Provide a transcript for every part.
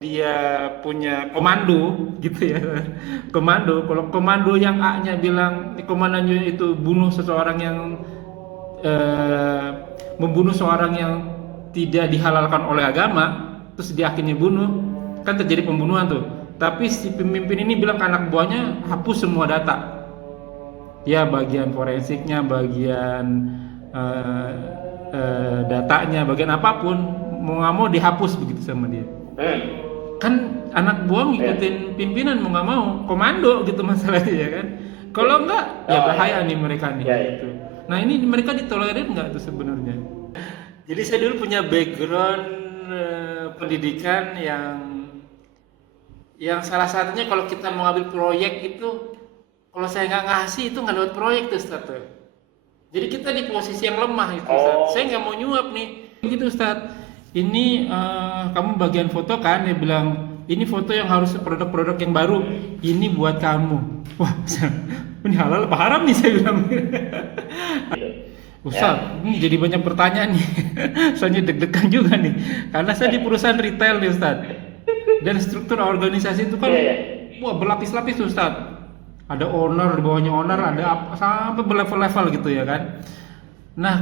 dia punya komando gitu ya. Komando, kalau komando yang A-nya bilang komandonya itu bunuh seseorang yang eh, membunuh seorang yang tidak dihalalkan oleh agama, terus dia akhirnya bunuh, kan terjadi pembunuhan tuh. Tapi si pemimpin ini bilang ke anak buahnya hapus semua data, ya bagian forensiknya, bagian eh, datanya, bagian apapun mau nggak mau dihapus begitu sama dia. Kan anak buah ngikutin pimpinan mau nggak mau, komando gitu masalahnya ya kan. Kalau enggak ya bahaya nih mereka nih gitu. Nah ini mereka ditolerir nggak tuh sebenarnya? Jadi saya dulu punya background pendidikan yang salah satunya kalau kita mau ngambil proyek itu, kalau saya nggak ngasih itu nggak lewat proyek tuh Ustaz tuh. Jadi kita di posisi yang lemah itu Ustaz. Saya nggak mau nyuap nih. Gitu Ustaz. Ini kamu bagian foto kan, dia bilang ini foto yang harus produk-produk yang baru. Ini buat kamu. Wah, ini halal apa haram nih saya bilang. Ustaz, ini jadi banyak pertanyaan nih. Soalnya deg-degan juga nih. Karena saya di perusahaan retail nih Ustaz. Dan struktur organisasi itu kan wah berlapis-lapis tuh Ustaz. Ada owner, di bawahnya owner, ada apa, sampai berlevel-level gitu ya kan. Nah,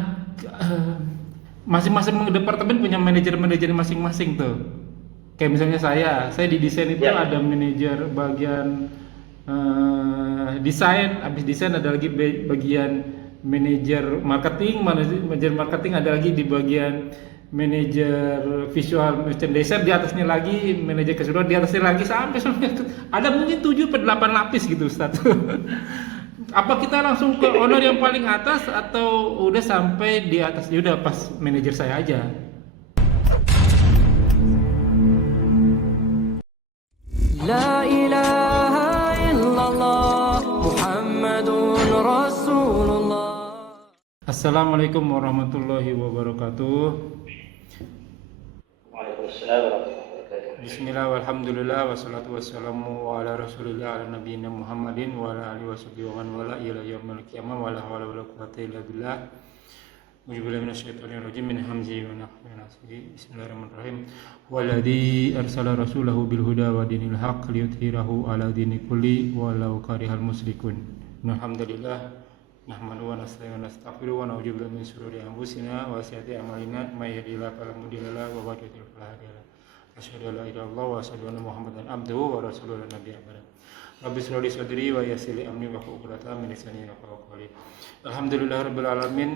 masing-masing departemen punya manajer-manajer masing-masing tuh. Kayak misalnya saya di desain itu ada manajer bagian desain, habis desain ada lagi bagian manajer marketing ada lagi di bagian manajer visual merchandiser, di atasnya lagi manajer keseluruhan, di atasnya lagi sampai ada mungkin 7 atau 8 lapis gitu Ustaz. Apa kita langsung ke owner yang paling atas atau udah sampai di atas? Ya udah pas manajer saya aja. La ilaha illallah Muhammadun Rasulullah. Assalamualaikum warahmatullahi wabarakatuh. Waalaikumsalam warahmatullahi wabarakatuh. Bismillah walhamdulillah wassalatu wassalamu ala rasulillah ala nabiyina Muhammadin wa ala alihi washabihi wa man wala ila yaumil qiyamah wa la hawla wa la quwwata illa billah. Auzubillahi minasyaitonir rajim min hamzihi wa nafthihi wa nafthihi. Bismillahirrahmanirrahim. Walladzi arsala rasulahu bil huda wa dinil haqq liyudhhirahu ala dini kulli walau karihal musyrikun. Alhamdulillah nahmadu wa nasta'inu wa nastaghfiru wa na'udzu billahi min shururi anfusina wa sayyiati a'malina may yahdihillahu fala mudilla lahu wa may yudlil fala hadiya lahu. Asyhadu an la ilaha illallah wa asyhadu anna Muhammadan abduhu wa rasuluhu la nabiyya ba'da. Rabbi shrah li sadri wa yassir li amri wa hlul 'uqdatam min lisani yafqahu qawli. Alhamdulillahirabbil alamin.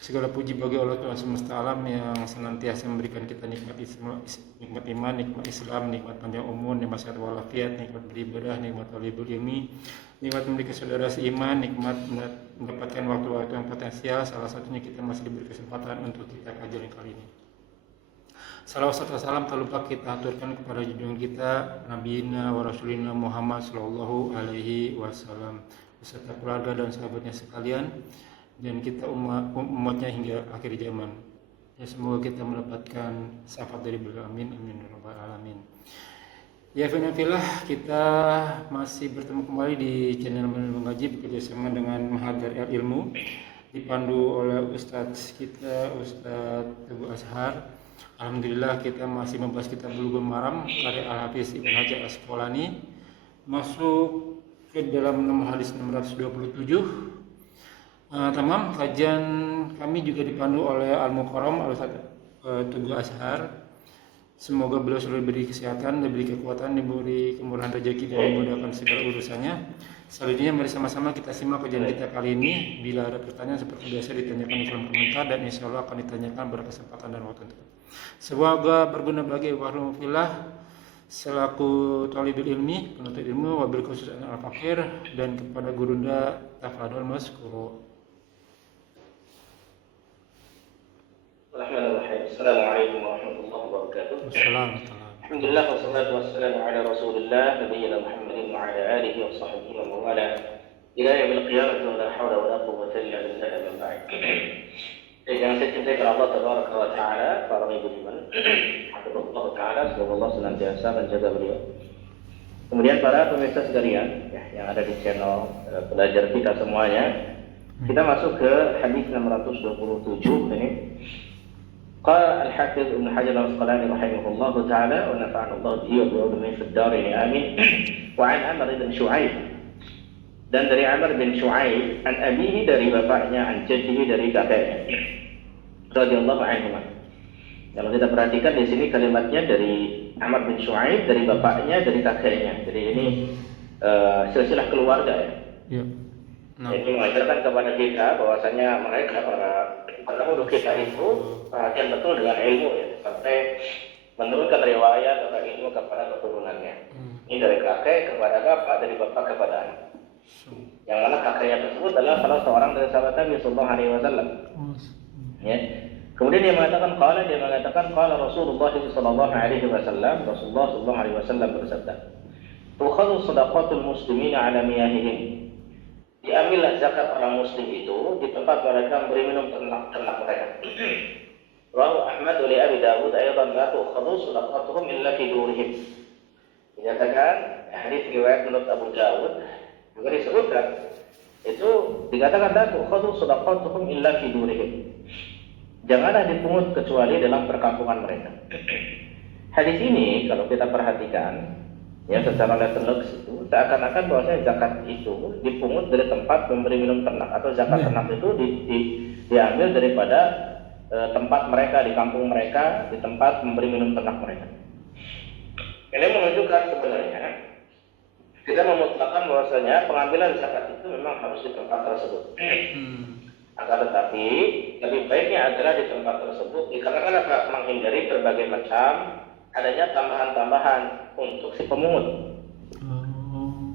Segala puji bagi Allah Tuhan semesta alam yang senantiasa memberikan kita nikmat iman, nikmat Islam, nikmat panjang umur, nikmat sehat walafiat, nikmat beribadah, nikmat talibul ilmi, nikmat memiliki saudara seiman, nikmat mendapatkan waktu-waktu yang potensial. Salah satunya kita masih diberi kesempatan untuk kita kajian kali ini. Salawat serta salam tak lupa kita aturkan kepada junjungan kita Nabiina wa Rasulina Muhammad sallallahu alaihi wasallam beserta keluarga dan sahabatnya sekalian, dan kita umatnya hingga akhir zaman. Ya, semoga kita mendapatkan syafaat dari beliau, amin amin ya rabbal alamin. Ya fillah, kita masih bertemu kembali di channel Mengaji bekerjasama dengan Mahadar Ilmu, dipandu oleh Ustadz kita Ustadz Teguh Ashar. Alhamdulillah kita masih membahas kitab Bulughul Maram karya Al-Hafiz Ibnu Hajar Asqalani, masuk ke dalam nomor hadis 627. Tamam, kajian kami juga dipandu oleh Al-Mukarram Al-Ustadz Teguh Ashar. Semoga beliau selalu diberi kesehatan, diberi kekuatan, diberi kemurahan rezeki dan dimudahkan segala urusannya. Selanjutnya mari sama-sama kita simak kajian kita kali ini. Bila ada pertanyaan seperti biasa ditanyakan di kolom komentar, dan insya Allah akan ditanyakan berkesempatan dan waktu tertentu. Semoga berguna bagi warung filah selaku talibul ilmi, penuntut ilmu, wabil khusus al-fakir, dan kepada gurunda tafadhol maskuro. Assalamualaikum warahmatullahi wabarakatuh. Wassalamualaikum. Alhamdulillah wassalatu wassalamu ala Rasulillah nabiyyina Muhammadin wa ala alihi wa sahbihi wa mawala ila yaumil qiyamah wa la hawla wa la quwwata illa billah amma ba'd. Yang saya cintai kepada Allah tabaraka wa taala, para ibu iman, hafizallahu taala, semoga Allah senantiasa menjaga beliau. Kemudian para pemirsa sekalian yang ada di channel Belajar kita semuanya, kita masuk ke hadis 627 ini. قال الحافظ ابن حجر العسقلاني رحمه الله تعالى ونفعنا الله به وبعلومه في الدارين آمين. وعن عمرو بن شعيب, dan dari Amr bin Shu'aib an abihi dari bapaknya, an jaddihi dari kakeknya, radhiyallahu anhu. Kalau kita perhatikan di sini kalimatnya dari Amr bin Shu'aib, dari bapaknya, dari kakeknya. Jadi ini silsilah keluarga ya. Ya. Nah. Ini mengajarkan kepada kita bahwasanya mereka para pendahulu kita itu perhatian betul dengan ilmu ya, sampai menurunkan riwayat atau ilmu kepada keturunannya. Ini dari kakek kepada bapak, dari bapak kepada anak. Yang mana kakeknya tersebut adalah salah seorang dari sahabat Nabi Sallallahu Alaihi Wasallam. Ya. Kemudian dia mengatakan qala Rasulullah Sallallahu Alaihi Wasallam, Rasulullah Sallallahu Alaihi Wasallam bersabda, "Tukhadhu shadaqatul muslimin ala miyahihim." Diambillah zakat orang muslim itu di tempat mereka memberi minum ternak mereka. Rawahu Ahmad wa Abi Dawud aydan la tukhadhu shadaqatuhum illa fi durihim. Dinyatakan hadis riwayat menurut Abu Dawud juga disebutkan itu dikatakan la tukhadhu shadaqatuhum illa fi durihim. Janganlah dipungut kecuali dalam perkampungan mereka. Hadis ini kalau kita perhatikan ya secara letterlux itu seakan-akan bahwasanya zakat itu dipungut dari tempat memberi minum ternak, atau zakat ternak itu diambil daripada tempat mereka di kampung mereka, di tempat memberi minum ternak mereka. Ini menunjukkan sebenarnya kita memutlakkan bahwasanya pengambilan zakat itu memang harus di tempat tersebut. Akan tetapi lebih baiknya adalah di tempat tersebut dikarenakan apa? Menghindari berbagai macam adanya tambahan-tambahan untuk si pemungut.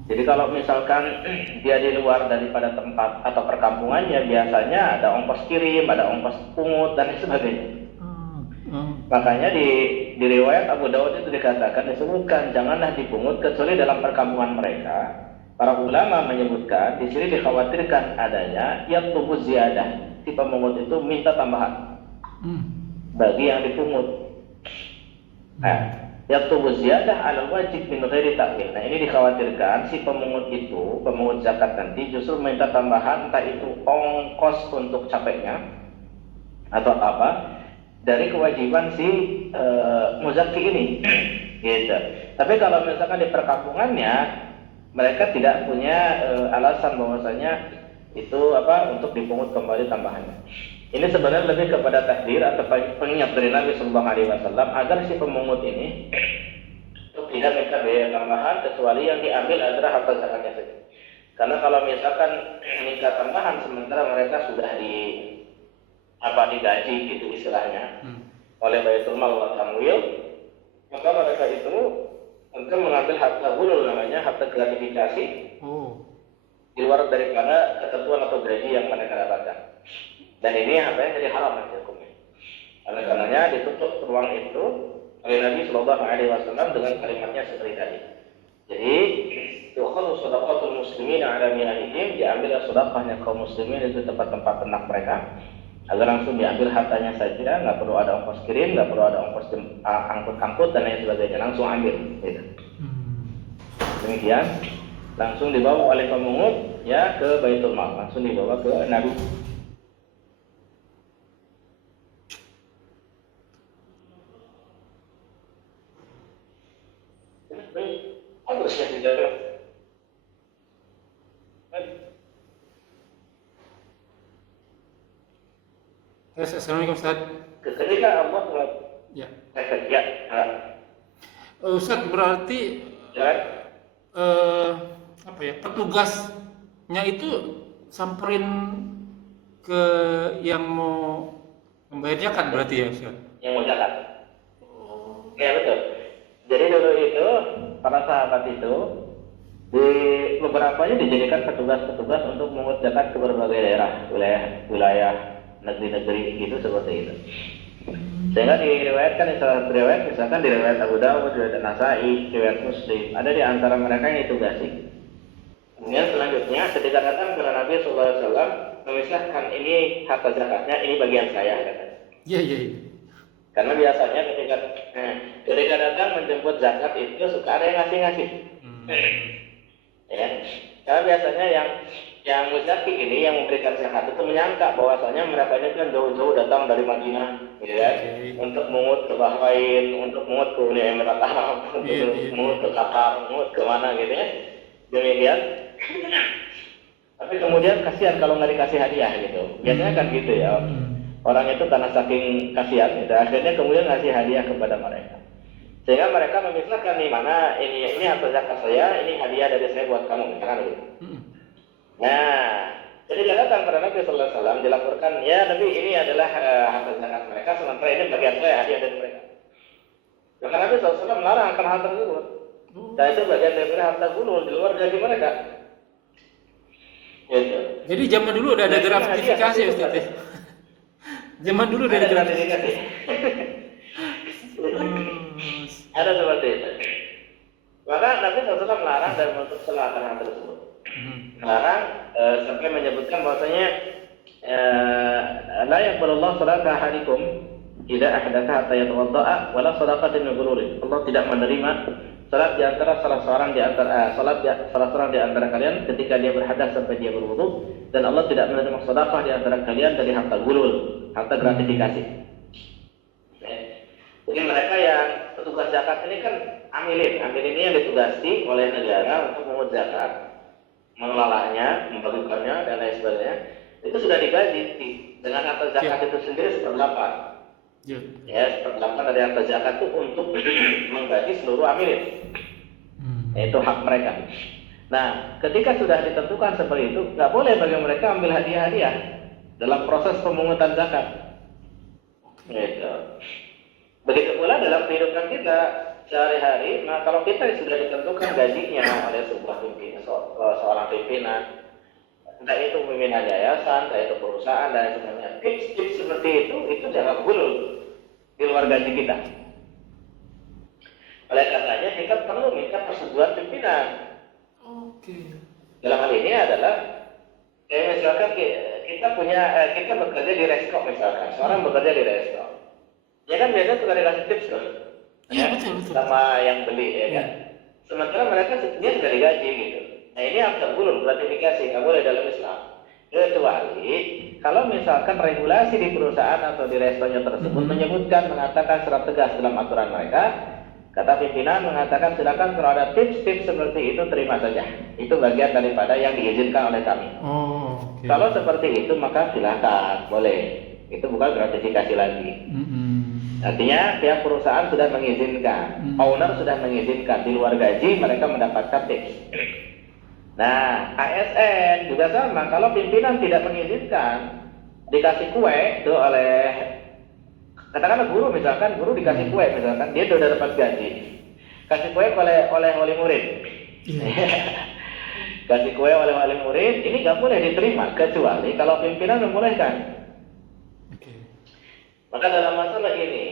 Jadi kalau misalkan dia di luar daripada tempat atau perkampungannya, biasanya ada ongkos kirim, ada ongkos pungut dan sebagainya. Makanya di riwayat Abu Dawud itu disebutkan janganlah dipungut kecuali dalam perkampungan mereka. Para ulama menyebutkan di sini dikhawatirkan adanya yatlubu ziyadah, si pemungut itu minta tambahan bagi yang dipungut. Yatlubu ziyadah 'alal wajib min ghairi ta'wil. Nah, ini dikhawatirkan si pemungut itu, pemungut zakat nanti justru minta tambahan, entah itu ongkos untuk capeknya atau apa dari kewajiban si muzakki ini. Gitu. Tapi kalau misalkan di perkampungannya mereka tidak punya alasan bahwasanya itu untuk dipungut kembali tambahannya. Ini sebenarnya lebih kepada takdir atau pengingat dari Nabi Sallallahu Alaihi Wasallam agar si pemungut ini tidak minta biaya tambahan kecuali yang diambil adalah harta zakatnya saja. Karena kalau misalkan minta tambahan sementara mereka sudah digaji gitu istilahnya oleh Baitul Mal wa Tamwil, maka mereka itu untuk mengambil harta hulul namanya, harta gratifikasi di luar daripada ketentuan atau gaji yang mereka dapatkan. Dan ini hartanya jadi haram nanti hukumnya. Oleh karenanya ditutup ruang itu oleh Nabi Sallallahu Alaihi Wasallam dengan kalimatnya seperti tadi. Jadi tukhadhu shadaqatul muslimin ala miyahihim, diambil sedekahnya kaum muslimin itu tempat-tempat ternak mereka, agar langsung diambil hartanya saja, nggak perlu ada ongkos kirim, nggak perlu ada ongkos angkut-angkut dan lain sebagainya, langsung ambil. Gitu. Demikian, langsung dibawa oleh pemungut ya ke Baitul Mal, langsung dibawa ke Nabi. Harusnya tidak. Assalamualaikum Ustaz. Ketika Allah Ya. Ustaz berarti petugasnya itu samperin ke yang mau membayar zakat berarti ya Ustaz? Yang mau zakat. Ya betul. Jadi dulu itu para sahabat itu di beberapanya dijadikan petugas-petugas untuk memungut zakat ke berbagai daerah, wilayah negeri-negeri gitu seperti itu. Sehingga diriwayatkan di salah satu riwayat, misalkan di riwayat Abu Dawud, riwayat Nasa'i, riwayat Muslim, ada di antara mereka yang ditugasi. Kemudian selanjutnya ketika datang kepada Nabi SAW memisahkan ini harta zakatnya, ini bagian saya katanya. Iya. Karena biasanya ketika datang menjemput zakat itu suka ada yang ngasih-ngasih. Ya. Karena biasanya yang muzaki ini yang memberikan zakat itu menyangka bahwasanya mereka ini kan jauh-jauh datang dari Madinah gitu kan? Untuk mengut ke Bahrain, untuk mengut ke Uni Emirat Arab, untuk mengut ke Qatar, mengut ke mana gitu ya. Demikian. Tapi kemudian kasihan kalau nggak dikasih hadiah gitu. Biasanya kan gitu ya. Orang itu karena saking kasihan, gitu, akhirnya kemudian ngasih hadiah kepada mereka. Sehingga mereka memisahkan nih mana ini harta zakat saya, ini hadiah dari saya buat kamu, misalkan gitu. Nah, jadi dia datang kepada Nabi Sallallahu Alaihi Wasallam dilaporkan, ya Nabi ini adalah harta zakat mereka, sementara ini bagian saya hadiah dari mereka. Maka Nabi Sallallahu Alaihi Wasallam melarang akan hal tersebut. Dan itu bagian dari harta gulul di luar gaji mereka. Gitu. Jadi zaman dulu udah ada gratifikasi Ustaz. Zaman dulu udah ada gratifikasi. Ada seperti itu. Maka Nabi SAW melarang dan menutup selatan hal tersebut. Melarang sampai menyebutkan bahwasanya la yaqbalullahu salata ahadikum idza ahdatha hatta yatawadda'a wala sadaqatin min ghulurin. Allah tidak menerima salat di antara salah seorang di antara kalian ketika dia berhadas sampai dia berwudu, dan Allah tidak menerima sedekah di antara kalian dari harta gulul, harta gratifikasi. Jadi mereka yang petugas zakat ini kan amilin ini yang ditugasi oleh negara untuk memungut zakat, mengelolanya, membagikannya dan lain sebagainya. Itu sudah digaji dengan harta zakat itu sendiri 1/8. Ya, 1/8 dari harta zakat itu untuk menggaji seluruh amilin. Itu hak mereka. Nah, ketika sudah ditentukan seperti itu, nggak boleh bagi mereka ambil hadiah-hadiah dalam proses pemungutan zakat. Gitu. Begitu pula dalam kehidupan kita sehari-hari. Nah, kalau kita sudah ditentukan gajinya oleh sebuah pimpinan, seorang pimpinan, entah itu pimpinan yayasan, entah itu perusahaan dan sebagainya, tips-tips seperti itu jangan gulul di luar gaji kita. Oleh karenanya kita perlu minta persetujuan pimpinan. Dalam hal ini adalah misalkan kita bekerja di resto, misalkan seorang bekerja di resto, ya kan biasanya suka dikasih tips tuh, betul. Sama yang beli, ya kan. Sementara mereka dia sudah digaji gitu. Nah ini harus tergulung gratifikasi, nggak boleh dalam Islam. Kecuali kalau misalkan regulasi di perusahaan atau di restonya tersebut mengatakan secara tegas dalam aturan mereka. Kata pimpinan mengatakan silakan kalau ada tips-tips seperti itu terima saja. Itu bagian daripada yang diizinkan oleh kami. Kalau seperti itu maka silakan, boleh. Itu bukan gratifikasi lagi. Artinya pihak perusahaan sudah mengizinkan, owner sudah mengizinkan, di luar gaji mereka mendapatkan tips. Nah, ASN juga sama. Kalau pimpinan tidak mengizinkan, dikasih kue itu oleh, katakanlah guru misalkan, guru dikasih kue misalkan, dia sudah dapat gaji, kasih kue oleh wali murid. Kasih kue oleh wali murid, ini nggak boleh diterima kecuali kalau pimpinan membolehkan. Maka dalam masalah ini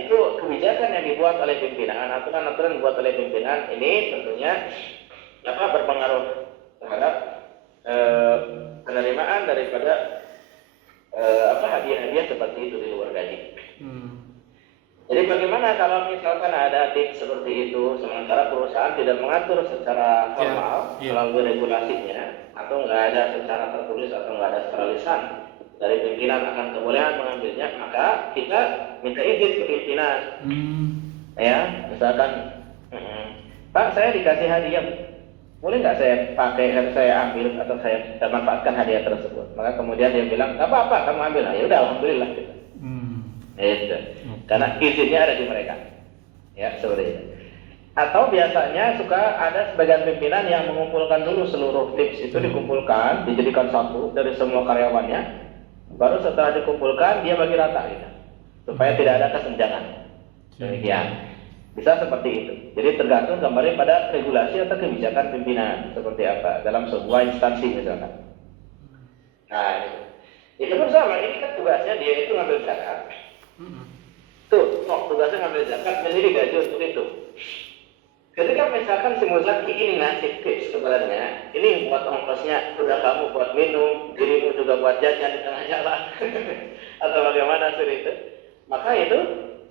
itu kebijakan yang dibuat oleh pimpinan, aturan-aturan dibuat oleh pimpinan ini tentunya berpengaruh terhadap penerimaan daripada hadiah-hadiah seperti itu di luar gaji. Jadi bagaimana kalau misalkan ada tips seperti itu sementara perusahaan tidak mengatur secara formal melalui regulasinya, atau nggak ada secara tertulis atau nggak ada secara lisan dari pimpinan akan kebolehan mengambilnya, maka kita minta izin ke pimpinan. Ya, misalkan, Pak saya dikasih hadiah, boleh nggak saya pakai, saya ambil atau saya manfaatkan hadiah tersebut? Maka kemudian dia bilang, nggak apa-apa, kamu ambil. Ya udah, alhamdulillah. Gitu. Itu. Karena izinnya ada di mereka. Ya, seperti itu. Atau biasanya suka ada sebagian pimpinan yang mengumpulkan dulu seluruh tips itu, dikumpulkan, dijadikan satu dari semua karyawannya. Baru setelah dikumpulkan dia bagi rata gitu, supaya tidak ada kesenjangan. Demikian. Bisa seperti itu. Jadi tergantung kembali pada regulasi atau kebijakan pimpinan seperti apa dalam sebuah instansi misalkan. Nah, itu pun sama. Ini kan tugasnya dia itu ngambil zakat. Tugasnya ngambil zakat, menjadi gaji untuk itu. Ketika misalkan si muzaki ini ngasih tips kepadanya, ini buat ongkosnya, udah kamu buat minum, dirimu juga buat jajan di tengah jalan, atau bagaimana seperti itu, maka itu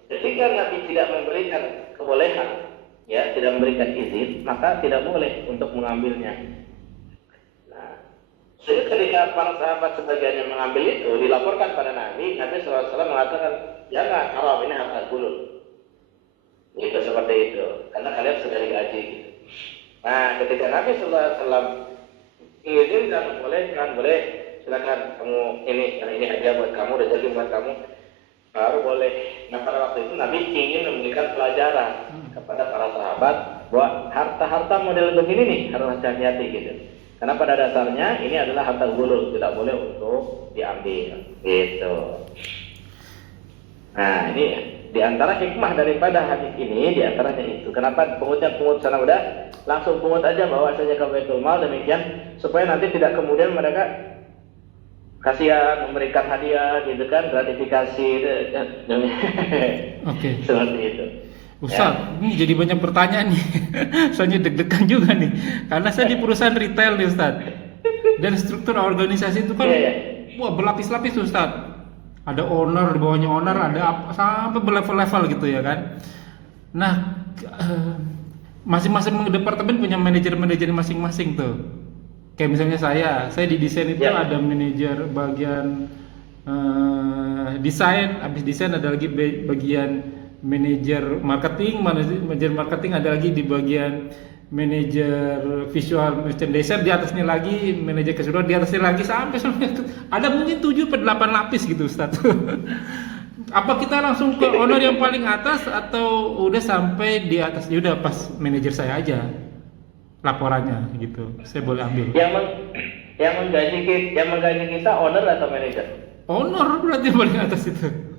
ketika Nabi tidak memberikan kebolehan, ya tidak memberikan izin, maka tidak boleh untuk mengambilnya. Nah, Sehingga ketika para sahabat sebagiannya mengambil itu, dilaporkan pada Nabi, Nabi SAW mengatakan, jangan, haram, ini harta gulul. Gitu, seperti itu. Karena kalian sudah digaji. Gitu. Nah, ketika Nabi SAW mengizinkan, boleh, silakan kamu ini hadiah buat kamu, rezeki buat kamu, baru boleh. Nah, pada waktu itu Nabi ingin memberikan pelajaran kepada para sahabat bahwa harta-harta model begini nih harus hati-hati gitu. Karena pada dasarnya ini adalah harta gulul, tidak boleh untuk diambil, gitu. Nah, ini diantara hikmah daripada hadis ini, diantaranya itu. Kenapa pungut sana udah langsung pungut aja bawa saja ke Baitul Mal, demikian supaya nanti tidak kemudian mereka kasihan memberikan hadiah, gitu kan, gratifikasi, Oke. seperti itu. Ustaz, ini jadi banyak pertanyaan nih. Soalnya deg-degan juga nih. Karena saya di perusahaan retail nih Ustaz. Dan struktur organisasi itu kan wah berlapis-lapis Ustaz. Ada owner, di bawahnya owner, ada apa, sampai berlevel-level gitu ya kan. Nah, masing-masing departemen punya manajer-manajer masing-masing tuh. Kayak misalnya saya di desain itu ada manajer bagian desain, habis desain ada lagi bagian manajer marketing ada lagi di bagian manajer visual merchandiser, di atasnya lagi manajer keseluruhan, di atasnya lagi sampai ada mungkin 7 atau 8 lapis gitu Ustaz. Apa kita langsung ke owner yang paling atas atau udah sampai di atas? Ya udah pas manajer saya aja laporannya gitu. Saya boleh ambil. Yang menggaji kita owner atau manajer? Owner berarti yang paling atas itu.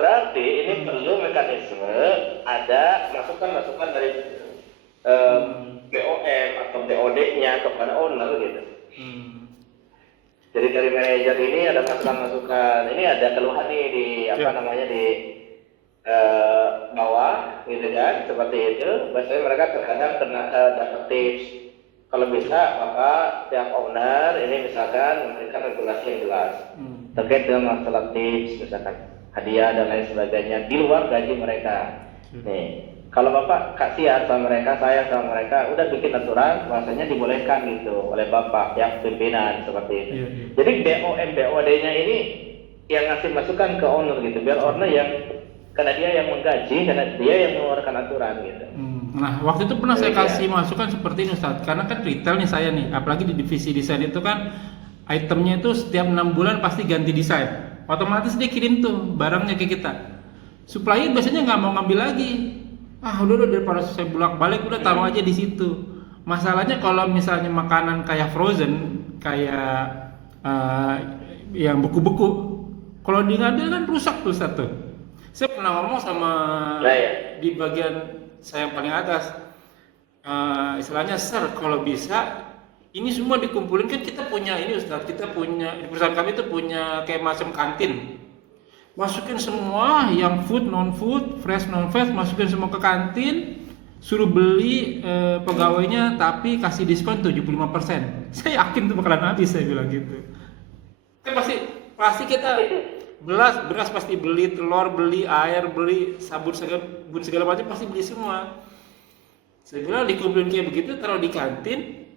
Berarti ini perlu mekanisme ada masukan dari BOM atau BOD-nya kepada owner gitu. Jadi dari manajer ini ada masukan-masukan. Ini ada keluhan nih di di bawah gitu kan, seperti itu. Biasanya mereka terkadang dapat tips. Kalau bisa maka tiap owner ini misalkan memberikan regulasi yang jelas terkait dengan masalah tips, misalkan hadiah dan lain sebagainya di luar gaji mereka. Nih, kalau Bapak kasihan sama mereka, sayang sama mereka, udah bikin aturan bahwasanya dibolehkan gitu oleh Bapak yang pimpinan seperti itu. Jadi BOD-nya ini yang ngasih masukan ke owner gitu, biar owner yang karena dia yang menggaji, karena dia yang mengeluarkan aturan gitu. Nah, waktu itu pernah saya kasih masukan seperti ini Ustaz, karena kan retail nih saya nih, apalagi di divisi desain itu kan itemnya itu setiap 6 bulan pasti ganti desain. Otomatis dia kirim tuh barangnya ke kita. Supplier biasanya nggak mau ngambil lagi. Udah daripada saya bolak-balik udah taruh aja di situ. Masalahnya kalau misalnya makanan kayak frozen, kayak yang beku-beku, kalau diambil kan rusak tuh satu. Saya pernah ngomong sama di bagian saya yang paling atas, istilahnya sir, kalau bisa ini semua dikumpulin, kan kita punya ini Ustaz, kita punya di perusahaan kami itu punya kayak macam kantin. Masukin semua yang food, non food, fresh, non fresh, masukin semua ke kantin, suruh beli pegawainya tapi kasih diskon 75%. Saya yakin itu bakalan habis, saya bilang gitu. Kan pasti kita beras pasti beli, telur beli, air beli, sabun segala macam pasti beli semua. Saya bilang dikumpulin kayak begitu, taruh di kantin,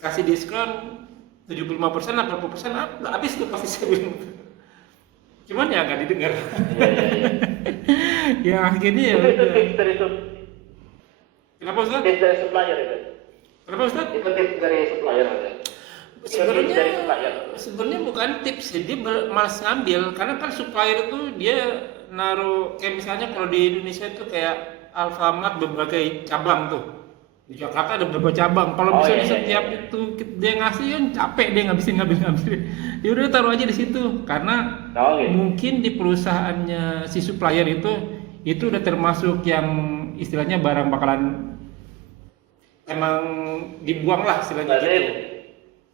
kasih diskon 75%, 80% habis tuh pasti saya bilang. Cuman ya nggak didengar. Ya akhirnya ya. Itu tips dari itu. Kenapa Ustaz? Tips dari supplier itu. Kenapa Ustaz? Itu tips dari supplier aja. Sebenarnya bukan tips, dia malas ngambil karena kan supplier itu dia naruh kayak misalnya kalau di Indonesia itu kayak Alfamart berbagai cabang tuh. Di Jakarta ada beberapa cabang. Kalau misalnya setiap itu dia ngasih kan capek dia ngabisin. Ya udah taruh aja di situ karena mungkin di perusahaannya si supplier itu udah termasuk yang istilahnya barang bakalan emang dibuang lah istilahnya gitu.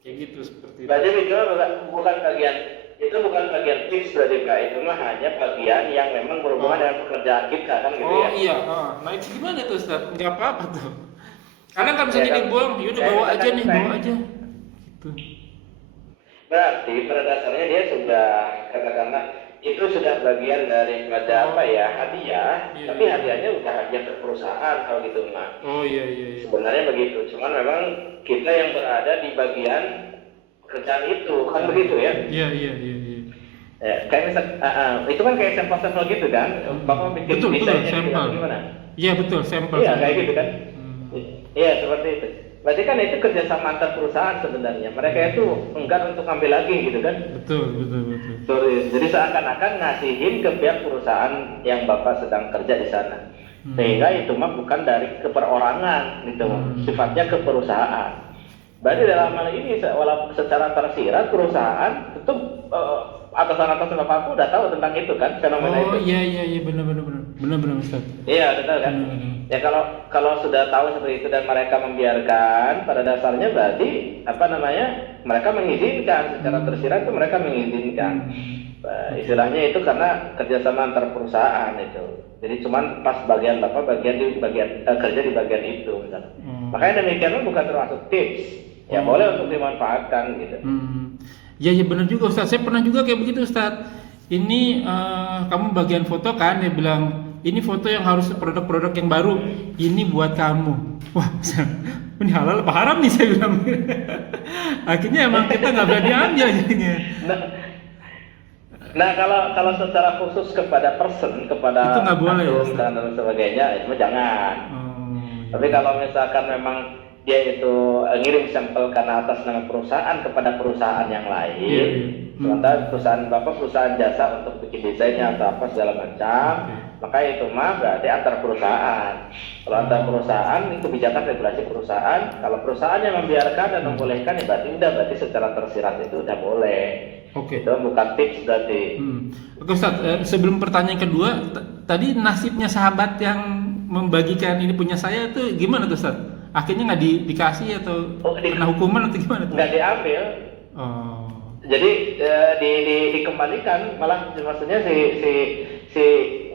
Kayak gitu seperti itu. Berarti itu bukan bagian tips berarti Kak, itu mah hanya bagian yang memang berhubungan dengan pekerjaan kita kan gitu ya. Iya. Nah itu gimana tuh Ustaz? Nggak apa-apa tuh. Karena kan misalnya dibuang, yaudah bawa aja. Gitu. Berarti pada dasarnya dia sudah katakanlah itu sudah bagian daripada apa ya, hadiah, Iya, tapi iya. hadiahnya bukan hadiah ke perusahaan kalau gitu mah. Oh iya iya iya. Sebenarnya begitu, cuman memang kita yang berada di bagian pekerjaan itu kan begitu ya. Iya iya iya iya. Ya, kayak misal, itu kan kayak sampel-sampel gitu kan, bapak bikin Betul betul desainnya gitu, sampel. gimana? Iya betul sampel. Iya sampel. kayak gitu kan. Hmm. Iya seperti itu. Berarti kan itu kerjasama antar perusahaan sebenarnya. Mereka itu enggan untuk ambil lagi gitu kan. Betul betul betul. Sorry. Jadi seakan-akan ngasihin ke pihak perusahaan yang bapak sedang kerja di sana. Sehingga itu mah bukan dari keperorangan gitu, sifatnya ke perusahaan. Berarti dalam hal ini walaupun secara tersirat perusahaan itu atasan-atasan bapak aku udah tahu tentang itu kan fenomena Oh itu. iya iya iya benar Ustaz. Iya betul kan. Benar. Ya kalau sudah tahu seperti itu dan mereka membiarkan, pada dasarnya berarti apa namanya, mereka mengizinkan secara tersirat itu mereka mengizinkan. Istilahnya itu karena kerjasama antar perusahaan itu. Jadi cuman pas bagian bapak kerja di bagian itu misalnya. Makanya demikian bukan termasuk tips. Ya boleh untuk dimanfaatkan gitu. Ya benar juga Ustaz. Saya pernah juga kayak begitu Ustaz. Ini kamu bagian foto kan, dia bilang ini foto yang harus produk-produk yang baru. Ini buat kamu. Wah, ini halal apa haram nih saya bilang. Akhirnya emang kita nggak berani ambil jadinya. Nah kalau secara khusus kepada person, kepada Itu nggak boleh, akun ya, dan sebagainya, itu mah jangan. Tapi kalau misalkan memang dia itu ngirim sampel karena atas nama perusahaan kepada perusahaan yang lain, sementara perusahaan jasa untuk bikin desainnya atau apa segala macam, maka itu mah berarti antar perusahaan. Kalau antar perusahaan ini kebijakan regulasi perusahaan, kalau perusahaan yang membiarkan dan membolehkan ya berarti secara tersirat itu udah boleh. Oke. Itu bukan tips berarti. Oke Ustaz, sebelum pertanyaan kedua, tadi nasibnya sahabat yang membagikan ini punya saya itu gimana tuh Ustaz? Akhirnya nggak dikasih atau kena hukuman atau gimana tuh? Nggak diambil. Oh. Jadi dikembalikan, malah maksudnya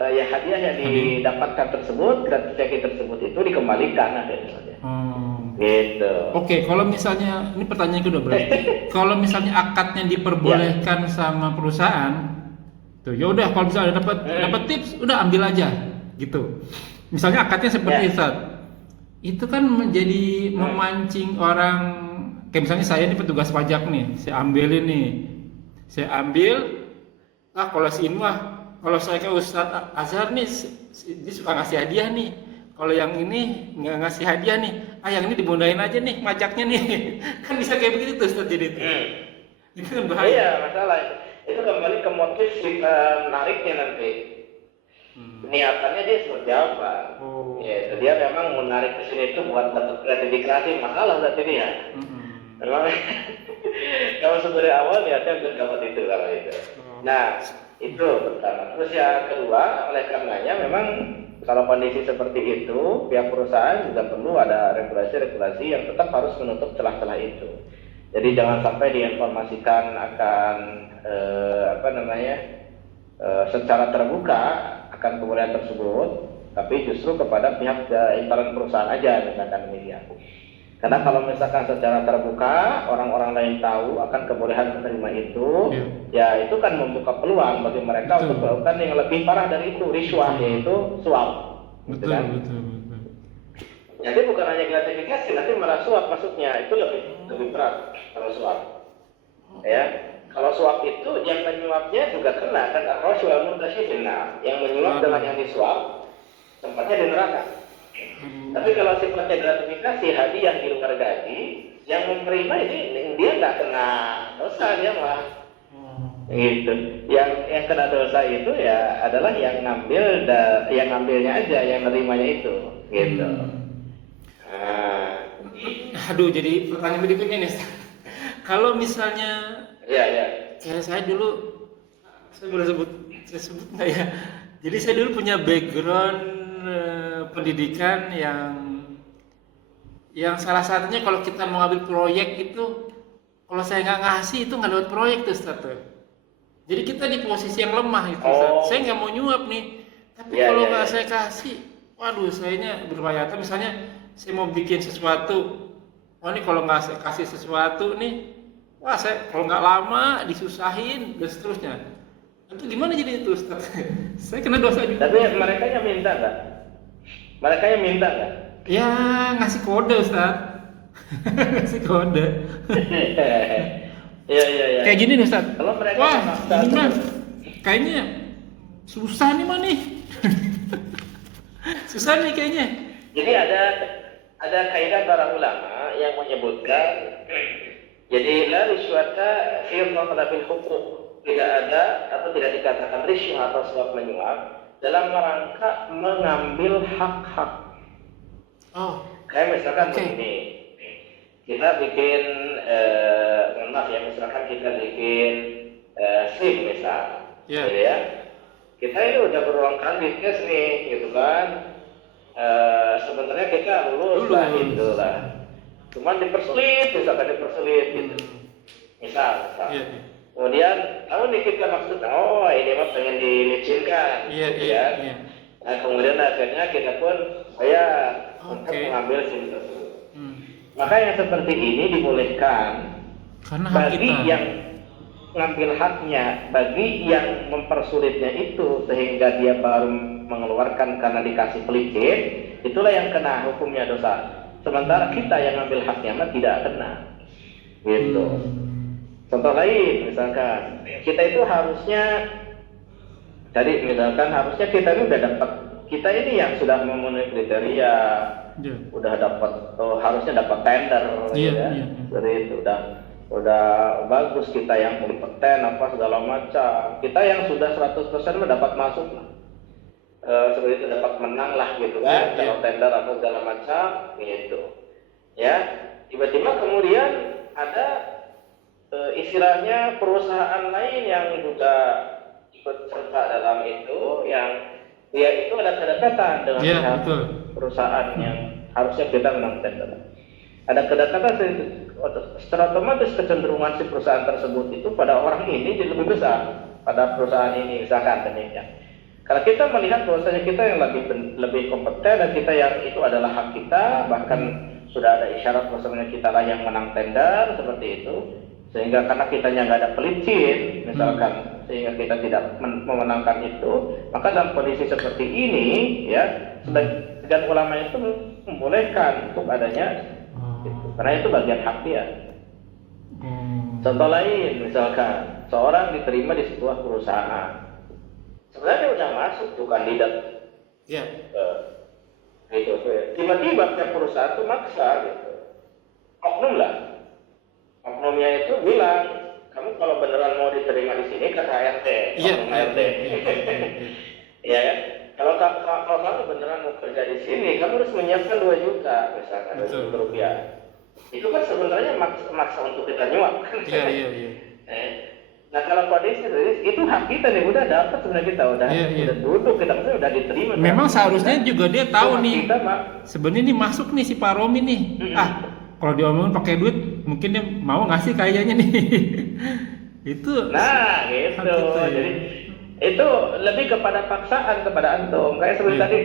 ya hadiah yang didapatkan tersebut, gratifikasi tersebut itu dikembalikan akhirnya. Gitu. Oke, kalau misalnya ini pertanyaan kedua berarti, kalau misalnya akadnya diperbolehkan sama perusahaan, tuh ya udah kalau misalnya dapat tips, udah ambil aja, gitu. Misalnya akadnya seperti itu, itu kan menjadi memancing orang, kayak misalnya saya ini petugas pajak nih, saya ambil, kalau si ini kalau saya ke Ustadz Azhar nih, dia suka ngasih hadiah nih. Kalau yang ini nggak ngasih hadiah nih, yang ini dibundain aja nih pajaknya nih, kan bisa kayak begitu tuh Ustadz jadi itu kan bahaya. Iya masalah itu kembali ke motif menariknya nanti. Niatannya dia seperti apa? Ya, dia memang menarik ke sini itu buat dapat gratifikasi, masalah berarti dia. Memang kalau sebenarnya awal niatnya untuk dapat itu kalau itu. Nah itu pertama. Terus yang kedua, oleh karenanya memang kalau kondisi seperti itu, pihak perusahaan juga perlu ada regulasi-regulasi yang tetap harus menutup celah-celah itu. Jadi jangan sampai diinformasikan akan secara terbuka akan kemudian tersebut, tapi justru kepada pihak internal perusahaan aja misalkan demikian. Karena kalau misalkan secara terbuka orang-orang lain tahu akan kebolehan menerima itu, ya itu kan membuka peluang bagi mereka untuk melakukan yang lebih parah dari itu, riswah, yaitu suap. Betul. Jadi bukan hanya gratifikasi, nanti malah suap masuknya, itu lebih berat kalau suap. Ya, kalau suap itu yang menyuapnya juga kena kan, Rasulullah murtasyidina, yang menyuap dengan yang disuap tempatnya di neraka. Tapi kalau sifatnya gratifikasi, hadiah di luar gaji, yang menerima ini dia nggak kena dosa, dia mah gitu. Yang kena dosa itu ya adalah yang ngambilnya aja, yang nerimanya itu, gitu. Aduh, jadi pertanyaan berikutnya nih, kalau misalnya, kayak saya dulu, saya boleh sebut nggak ya? Jadi saya dulu punya background pendidikan yang salah satunya kalau kita mau ngambil proyek itu, kalau saya nggak ngasih itu nggak dapat proyek tuh Ustaz. Jadi kita di posisi yang lemah itu Ustaz. Saya nggak mau nyuap nih, tapi kalau nggak saya kasih, waduh sayanya berbahaya. Misalnya saya mau bikin sesuatu, ini kalau nggak saya kasih sesuatu nih, saya kalau nggak lama disusahin dan seterusnya. Itu gimana jadi itu Ustaz? Saya kena dosa juga. Tapi mereka yang minta nggak? Mereka yang minta nggak? Ya ngasih kode Ustaz. Ngasih kode. Iya. Kayak gini nih Ustaz. Kalau mereka Wah, memaksa ini mah terus. kayaknya susah nih mah nih. Susah nih kayaknya. Jadi ada kaidah para ulama yang menyebutkan, jadi la risyuata fi talabil huquq, tidak ada atau tidak dikatakan risyuah atau suap menyuap dalam rangka mengambil hak-hak. Oh, Kayak misalkan Oke. begini, kita bikin, maaf ya, misalkan kita bikin SIM misal, Iya. gitu ya. Kita ini udah berulang kali tes nih, gitu kan. Sebenarnya kita lulus lah, gitu lah. Cuman dipersulit, misalkan dipersulit, gitu. Misal. Iya. Kemudian, tahu nih kita maksudnya, oh ini mah pengen dilicinkan, Iya, gitu iya, ya. iya. Nah kemudian akhirnya kita pun bayar untuk Oke. mengambil SIM tersebut. Hmm. Maka yang seperti ini dibolehkan Karena hak bagi kita. yang ngambil haknya, bagi yang mempersulitnya itu sehingga dia baru mengeluarkan karena dikasih pelicin, itulah yang kena hukumnya dosa. Sementara kita yang ngambil haknya mah tidak kena. Gitu. Contoh lain, misalkan kita itu harusnya, tadi misalkan harusnya kita ini udah dapat, kita ini yang sudah memenuhi kriteria, Iya. udah dapat, harusnya dapat tender, Iya, ya. iya. Seperti itu udah bagus, kita yang kompeten apa segala macam, kita yang sudah 100% mendapat masuk lah. Seperti itu, dapat menang lah gitu kan, Iya, kalau iya. tender atau segala macam gitu. Ya, tiba-tiba kemudian ada istilahnya perusahaan lain yang juga ikut serta dalam itu, yang dia itu ada kedekatan dengan Iya, pihak betul. perusahaan yang harusnya kita menang tender. Ada kedekatan, secara otomatis kecenderungan si perusahaan tersebut itu pada orang ini jadi lebih besar pada perusahaan ini, misalkan demikian. Kalau kita melihat bahwasanya kita yang lebih kompeten dan kita yang itu adalah hak kita, bahkan sudah ada isyarat bahwasanya kita lah yang menang tender seperti itu, sehingga karena kitanya nggak ada pelicin, misalkan, sehingga kita tidak memenangkan itu, maka dalam kondisi seperti ini, ya, sebagian ulama itu membolehkan untuk adanya. Karena itu bagian hak dia. Contoh lain, misalkan seorang diterima di sebuah perusahaan, sebenarnya udah masuk tuh kandidat, Iya. gitu. Tiba-tiba pihak perusahaan tuh maksa, gitu. Oknum lah. Oknumnya itu bilang, kamu kalau beneran mau diterima di sini ke HRD, Iya. oknum HRD. Ya kan? Kalau kamu beneran mau kerja di sini, kamu harus menyiapkan 2 juta, misalkan 2 juta rupiah. Itu kan sebenarnya maksa untuk kita nyuap. Iya. Nah kalau kondisi itu hak kita nih, udah dapat sebenarnya, kita udah duduk, kita udah diterima. Memang seharusnya juga dia tahu hak nih. kita, Mak. Sebenarnya nih masuk nih si Pak Romi nih. Kalau diomongin pakai duit, mungkin dia mau ngasih kayaknya nih. Itu. Nah, gitu. kita, ya. Jadi itu lebih kepada paksaan kepada antum. Kayak seperti tadi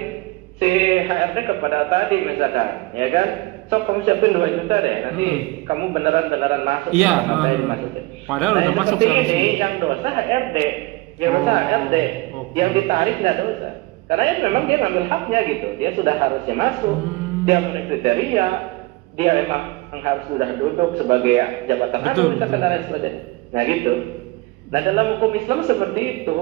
si HRD kepada tadi misalkan, ya kan? Sok kamu siapin 2 juta deh, nanti kamu beneran masuk. Iya. Saya dimasukin. Padahal Nah, udah yang masuk seperti seharusnya. ini yang dosa HRD, yang dosa HRD, yang ditarik nggak dosa. Karena ya memang dia ngambil haknya gitu, dia sudah harusnya masuk, dia memenuhi kriteria, dia memang harus sudah duduk sebagai jabatan anu, bisa kendaraan sebagainya. Nah gitu. Nah dalam hukum Islam seperti itu.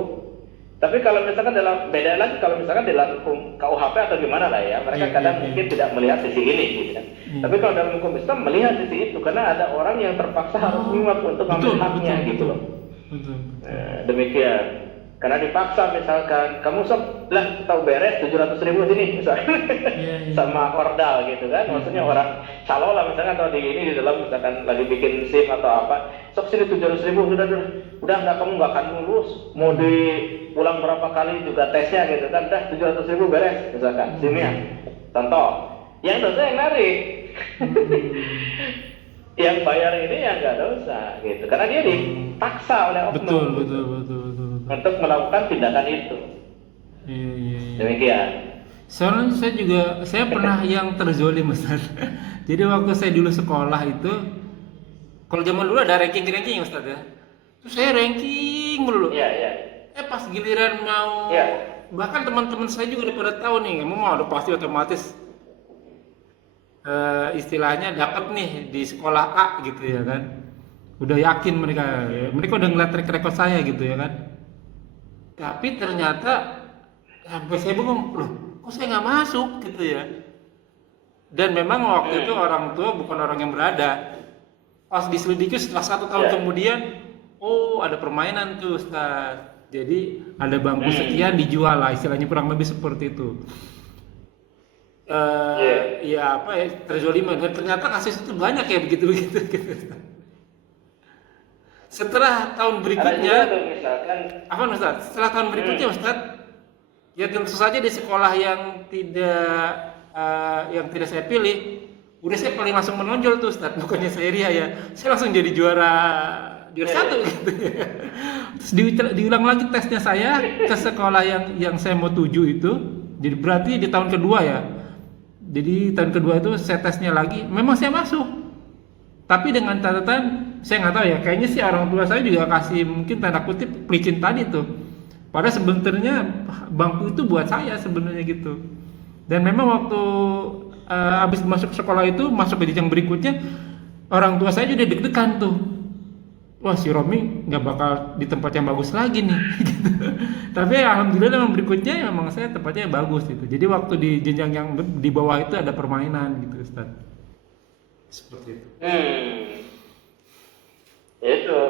Tapi kalau misalkan beda lagi kalau misalkan dalam hukum KUHP atau gimana lah ya, mereka kadang mungkin tidak melihat sisi ini gitu kan. Tapi kalau dalam hukum Islam melihat sisi itu, karena ada orang yang terpaksa harus nyuap untuk ambil haknya gitu loh. Demikian. Karena dipaksa misalkan, kamu sok lah tahu beres 700.000 sini misalkan, sama ordal gitu kan, maksudnya orang calo lah misalkan, atau di dalam misalkan lagi bikin SIM atau apa, sok sini 700.000 udah nggak, kamu nggak akan lulus, mau diulang berapa kali juga tesnya gitu kan, dah 700.000 beres misalkan SIM-nya, contoh, yang dosa yang narik. Yang bayar ini yang nggak dosa gitu, karena dia dipaksa oleh oknum. Betul. Untuk melakukan tindakan itu. Iya. Demikian. Soalnya saya pernah yang terzolim Ustaz. Jadi waktu saya dulu sekolah itu, kalau zaman dulu ada ranking Ustaz ya. Terus saya ranking dulu. Iya. Pas giliran mau, bahkan teman-teman saya juga udah pada tahu nih, kamu mau udah pasti otomatis istilahnya dapat nih di sekolah A gitu ya kan. Udah yakin mereka udah ngeliat track record saya gitu ya kan. Tapi ternyata sampai saya bingung, loh kok saya nggak masuk gitu ya. Dan memang waktu itu orang tua bukan orang yang berada. Pas diselidiki setelah 1 tahun kemudian, oh ada permainan tuh Ustaz. Jadi ada bangku sekian dijual lah, istilahnya kurang lebih seperti itu. Ya apa ya, terzoliman. Dan ternyata kasus itu banyak ya begitu. Setelah tahun berikutnya, apa Ustaz? Setelah tahun berikutnya Ustaz, ya tentu saja di sekolah yang tidak saya pilih, udah saya paling langsung menonjol tuh Ustaz, bukannya saya ria ya, saya langsung jadi juara 1 gitu ya. Terus diulang lagi tesnya saya ke sekolah yang saya mau tuju itu, jadi berarti di tahun kedua ya. Jadi tahun kedua itu saya tesnya lagi, memang saya masuk. Tapi dengan catatan, saya nggak tahu ya, kayaknya sih orang tua saya juga kasih mungkin tanda kutip pelicin tadi tuh. Padahal sebenarnya bangku itu buat saya sebenarnya gitu. Dan memang waktu habis masuk sekolah itu, masuk ke jenjang berikutnya, orang tua saya juga deg-degan tuh. Wah si Romi nggak bakal di tempat yang bagus lagi nih. Gitu. Tapi alhamdulillah memang berikutnya memang saya tempatnya yang bagus gitu. Jadi waktu di jenjang yang di bawah itu ada permainan gitu Ustaz. Seperti itu. Itu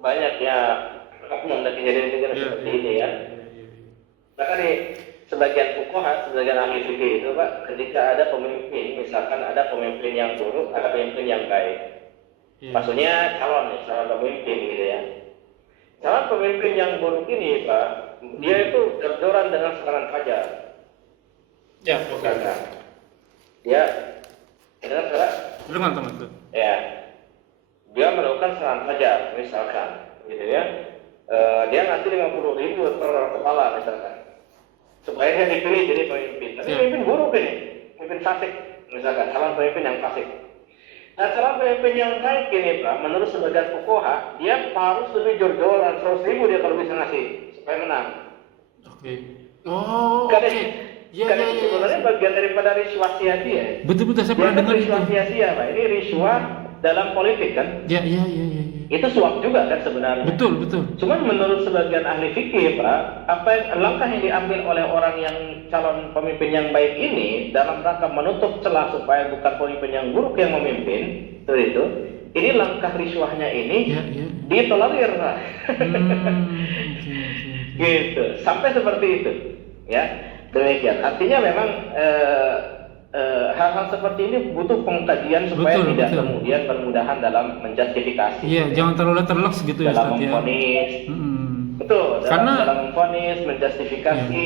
banyak ya oknum dan kejadian-kejadian seperti ini ya. Maka nih sebagian fuqaha, sebagian ahli fikih itu Pak, ketika ada pemimpin, misalkan ada pemimpin yang buruk, ada pemimpin yang baik. Maksudnya calon pemimpin gitu ya. Calon pemimpin yang buruk ini Pak, dia itu jor-joran dengan serangan fajar. Ya, oke. Dia dengan cara teman tuh. Ya, dia melakukan serangan fajar misalkan, gitu ya. Dia ngasih 50.000 per kepala misalkan, supaya dia dipilih jadi pemimpin. Tapi pemimpin buruk ini, pemimpin fasik misalkan, calon pemimpin yang fasik. Nah, calon pemimpin yang baik ini Pak, menurut sebagian fuqaha, dia harus lebih jor-joran, 100.000 dia kalau bisa ngasih supaya menang. Oke. Oh, oke. Karena sebenarnya bagian daripada riswah sia-sia. Betul saya pernah dengar itu. Riswah sia-sia Pak, ini riswah dalam politik kan? Iya. Itu suap juga kan sebenarnya. Betul. Cuman menurut sebagian ahli fikih Pak, langkah yang diambil oleh orang yang calon pemimpin yang baik ini dalam rangka menutup celah supaya bukan pemimpin yang buruk yang memimpin, itu. Ini langkah riswahnya ini ditolerir Pak. Gitu. Sampai seperti itu. Ya. Demikian. Artinya memang hal-hal seperti ini butuh pengkajian supaya tidak kemudian bermudahan dalam menjustifikasi. Iya, jangan terlalu terleks gitu ya Ustaz ya. Dalam memvonis. Betul, dalam memvonis, menjustifikasi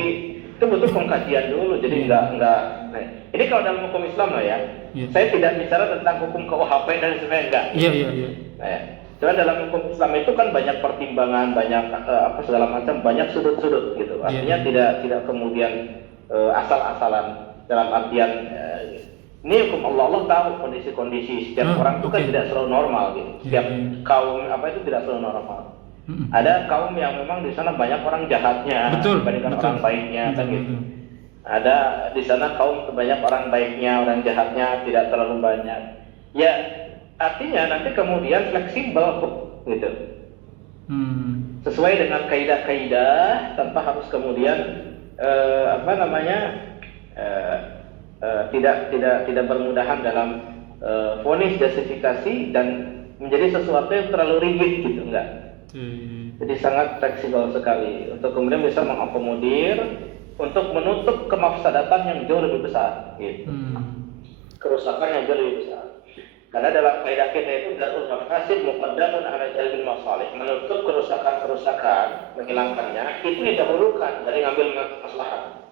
itu butuh pengkajian dulu. Jadi enggak. Nah, ini kalau dalam hukum Islam lah ya. Saya tidak bicara tentang hukum KUHP dan sebagainya enggak. Iya. Nah, cuma dalam hukum Islam itu kan banyak pertimbangan, banyak segala macam, banyak sudut-sudut gitu. Artinya tidak kemudian asal-asalan dalam artian ini hukum Allah tahu kondisi-kondisi setiap orang itu kan tidak selalu normal gitu. Setiap kaum itu tidak selalu normal. Ada kaum yang memang di sana banyak orang jahatnya dibandingkan orang baiknya kan gitu. Ada di sana kaum banyak orang baiknya, orang jahatnya tidak terlalu banyak. Ya artinya nanti kemudian fleksibel gitu. Sesuai dengan kaidah-kaidah tanpa harus kemudian tidak bermudahan dalam vonis justifikasi dan menjadi sesuatu yang terlalu rigid gitu, enggak. Jadi sangat fleksibel sekali untuk kemudian bisa mengakomodir untuk menutup kemafsadatan yang jauh lebih besar gitu. Kerusakan yang jauh lebih besar. Karena dalam kaidah kita itu darul mafasid muqaddamun ala jalbil masalih. Menutup kerusakan, menghilangkannya itu didahulukan dari ngambil maslahat.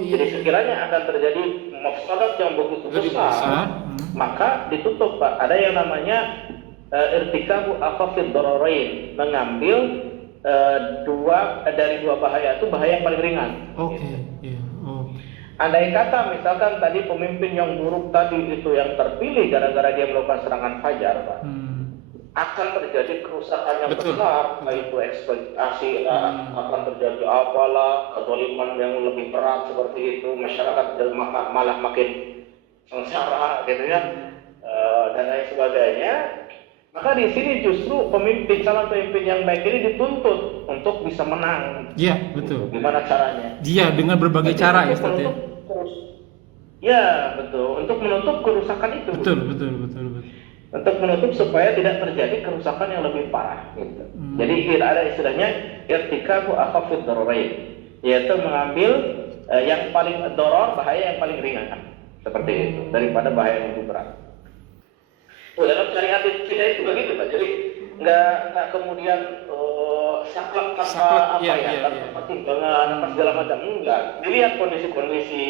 Jadi sekiranya akan terjadi mafsadat yang begitu besar, maka ditutup Pak. Ada yang namanya irtikabu akhafid dararain, mengambil dari dua bahaya itu bahaya yang paling ringan. Andai kata misalkan tadi pemimpin yang buruk tadi itu yang terpilih gara-gara dia melakukan serangan fajar Pak. akan terjadi kerusakan yang Betul. besar, yaitu eksploitasi, akan terjadi apalah, kezaliman yang lebih berat seperti itu, masyarakat malah makin sengsara gitu ya, dan lain sebagainya. Maka di sini justru calon pemimpin yang baik ini dituntut untuk bisa menang. Iya, betul. Gimana caranya? Dia dengan berbagai cara ya, Ustaz ya. Ya, betul. Untuk menutup kerusakan itu. Betul. Untuk menutup supaya tidak terjadi kerusakan yang lebih parah gitu. Jadi ada istilahnya irtikabu akhafid dararain, yaitu mengambil yang paling doror, bahaya yang paling ringan seperti itu daripada bahaya yang lebih berat. Dalam syariat kita itu begitu Pak. Jadi nggak kemudian saklek tanpa tanpa pertimbangan apa segala macam, enggak. Dilihat kondisi-kondisi,